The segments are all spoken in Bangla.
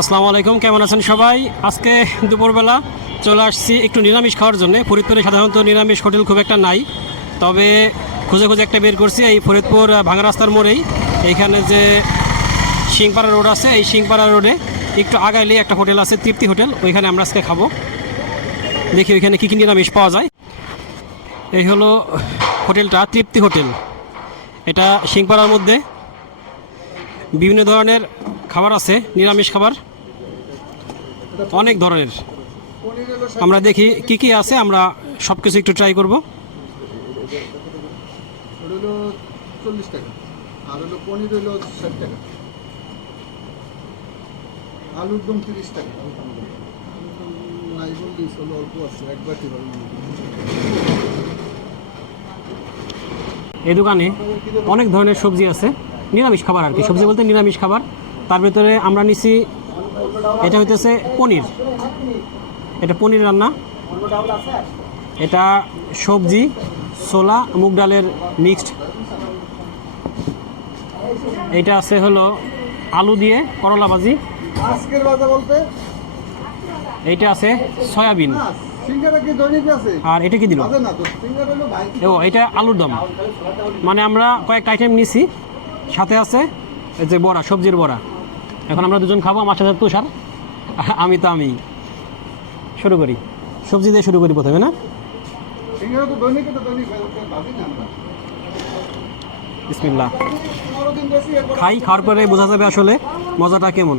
আসসালামু আলাইকুম, কেমন আছেন সবাই? আজকে দুপুরবেলা চলে আসছি একটু নিরামিষ খাওয়ার জন্য। ফরিদপুরে সাধারণত নিরামিষ হোটেল খুব একটা নাই। তবে খুঁজে খুঁজে একটা বের করছি এই ফরিদপুর ভাঙা রাস্তার মোড়েই। এইখানে যে সিংপাড়া রোড আছে, এই সিংপাড়া রোডে একটু আগাইলে একটা হোটেল আছে, তৃপ্তি হোটেল। ওইখানে আমরা আজকে খাব। দেখি ওইখানে কী কী নিরামিষ পাওয়া যায়। এই হলো হোটেলটা, তৃপ্তি হোটেল। এটা সিংপাড়ার মধ্যে বিভিন্ন ধরনের খাবার আছে, নিরামিষ খাবার। অনেক ধরনের। আমরা দেখি কি কি আছে আমরা সব কিছু একটু ট্রাই করব। ওটা চল্লিশ টাকা আর হলো পনির হলো ষাট টাকা। আলুর দম তিরিশ টাকা। নাই বললিস হলো অল্প আছে এক হবে। এই দোকানে অনেক ধরনের সবজি আছে। নিরামিষ খাবার আর কি। সবজি বলতে নিরামিষ খাবার। তার ভিতরে আমরা নিছি এটা হইতেছে পনির। এটা পনির রান্না। এটা সবজি ছোলা মুগ ডালের মিক্সড। এটা আছে হলো আলু দিয়ে করলা ভাজি। আজকের বাজা বলতে? এইটা আছে সয়াবিন। আর এটা কি দিল? ও এটা আলুর দম। মানে আমরা কয়েকটা আইটেম নিছি। সাথে আছে এই যে বড়া সবজির বড়া। এখন আমরা দুজন খাব, আমার সাথে তুষার, আমি তো আমি। শুরু করি। সবজি দিয়ে শুরু করি প্রথমে, না? একবার খাই, খাওয়ার পরে বোঝা যাবে আসলে মজাটা কেমন।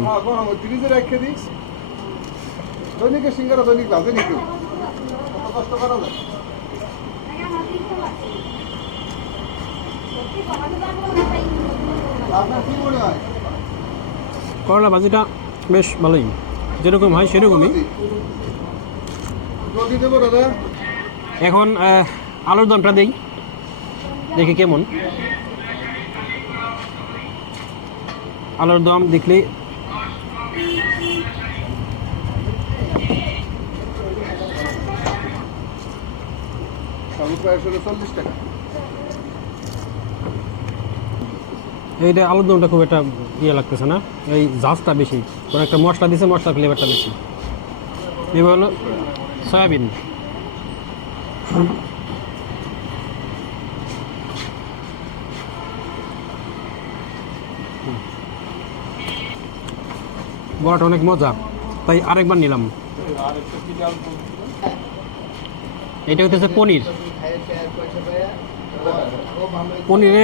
আপনার কি মনে হয়? করলা ভাজিটা বেশ ভালোই। যেরকম হয় সেরকমই। এখন আলুর দমটা দেই। দেখি কেমন। আলুর দম দেখলে চল্লিশ টাকা। এইটা আলুর দমটা খুব একটা ইয়ে লাগতেছে না। এই ঝাঁজটা বেশি। কোনো একটা মশলা দিছে মশলা ফ্লেভারটা বেশি। এবার হলো সয়াবিন। বড়াটা অনেক মজা। তাই আরেকবার নিলাম। এটা হইতেছে পনির। পনিরে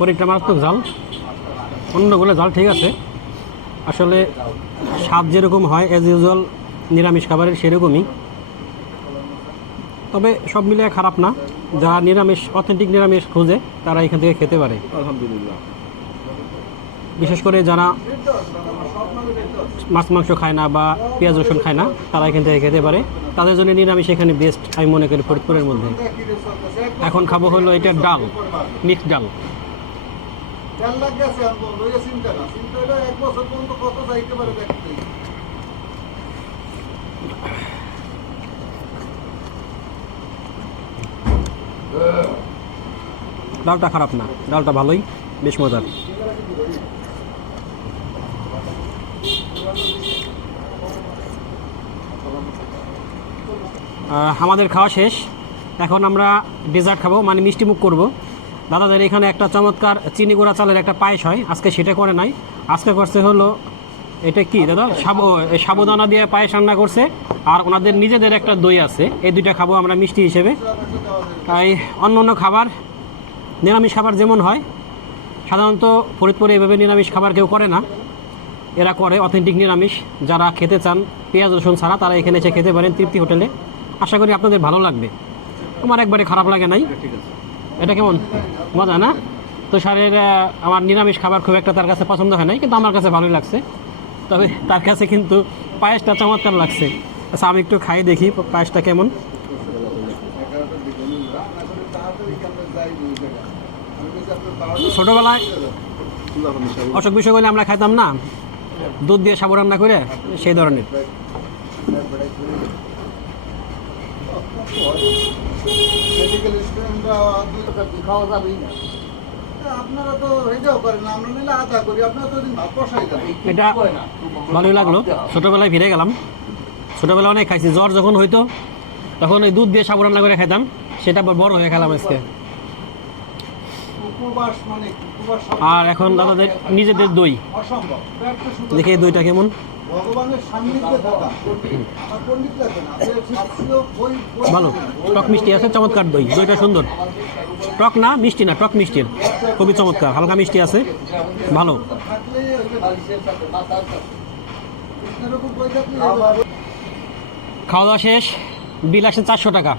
পনিরটা মারাত্মক ঝাল। অন্যগুলো জাল ঠিক আছে। আসলে স্বাদ যেরকম হয় অ্যাজ ইউজুয়াল নিরামিষ খাবারের সেরকমই। তবে সব মিলিয়ে খারাপ না। যারা নিরামিষ অথেন্টিক নিরামিষ খোঁজে তারা এখান থেকে খেতে পারে। আলহামদুলিল্লাহ। বিশেষ করে যারা মাছ মাংস খায় না বা পেঁয়াজ রসুন খায় না তারা এখান থেকে খেতে পারে। তাদের জন্য নিরামিষ এখানে বেস্ট আমি মনে করি ফরিদপুরের মধ্যে। এখন খাব হলো এটা ডাল মিক্সড ডাল। তেল লাগ গেছে চিন্তা না। এক বছর পর্যন্ত কত যাইতে পারে দেখতে ডালটা খারাপ না, ডালটা ভালোই, বেশ মজার। আমাদের খাওয়া শেষ। এখন আমরা ডেজার্ট খাব মানে মিষ্টি মুখ করব। দাদাদের এখানে একটা চমৎকার চিনি গুঁড়া চালের একটা পায়েস হয়। আজকে সেটা করে নাই। আজকে করছে হলো, এটা কি দাদা? সাবু সাবুদানা দিয়ে পায়েস রান্না করছে। আর ওনাদের নিজেদের একটা দই আছে। এই দুইটা খাব আমরা মিষ্টি হিসেবে। তাই অন্য অন্য খাবার, নিরামিষ খাবার যেমন হয়, সাধারণত ফরিদপুরে এভাবে নিরামিষ খাবার কেউ করে না। এরা করে অথেন্টিক নিরামিষ। যারা খেতে চান পেঁয়াজ, রসুন ছাড়া, তারা এখানে এসে খেতে পারেন তৃপ্তি হোটেলে। আশা করি আপনাদের ভালো লাগবে। আমার একবারে খারাপ লাগে নাই। এটা কেমন? মজা, না? তো সারের আমার নিরামিষ খাবার খুব একটা তার কাছে পছন্দ হয় নাই, কিন্তু আমার কাছে ভালোই লাগছে। তবে তার কাছে কিন্তু পায়েসটা চমৎকার লাগছে। আচ্ছা আমি একটু খাই দেখি পায়েসটা কেমন। ছোটোবেলায় অসুখ বিসুখ হলে আমরা খাইতাম না? দুধ দিয়ে সাবু রান্না করে, সেই ধরনের। মেডিকেল স্টুডেন্টরা দুই টাকা খাওয়া যাবেই না। আপনারা তো এটাও করেন আমরা নিলে আদা করি আপনারা তো ভাত কষাই এটা ভালোই লাগল। ছোটোবেলায় ফিরে গেলাম। ছোটোবেলায় অনেক খাইছি জ্বর যখন হইতো তখন ওই দুধ দিয়ে সাবু রান্না করে খাইতাম। সেটা বড় হয়ে খেলাম আজকে। মানে আর এখন দাদাদের নিজেদের দই। দেখি দইটা কেমন। ভালো। টক মিষ্টি আছে, চমৎকার দই। দইটা সুন্দর। টক না, মিষ্টি না, টক মিষ্টির। খুবই চমৎকার। হালকা মিষ্টি আছে। ভালো। খাওয়া দাওয়া শেষ। বিল আসে চারশো টাকা।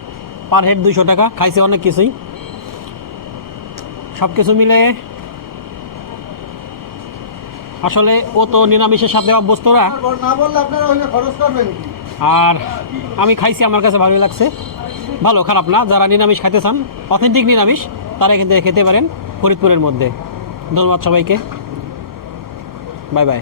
পার হেড দুইশো টাকা। খাইছে অনেক কিছুই। সব কিছু মিলে আসলে ও তো নিরামিষের সাথে অভ্যস্তরা আর আমি খাইছি আমার কাছে ভালোই লাগছে। ভালো খারাপ না যারা নিরামিষ খাইতে চান অথেন্টিক নিরামিষ তারা এখান থেকে খেতে পারেন ফরিদপুরের মধ্যে। ধন্যবাদ সবাইকে। Bye bye.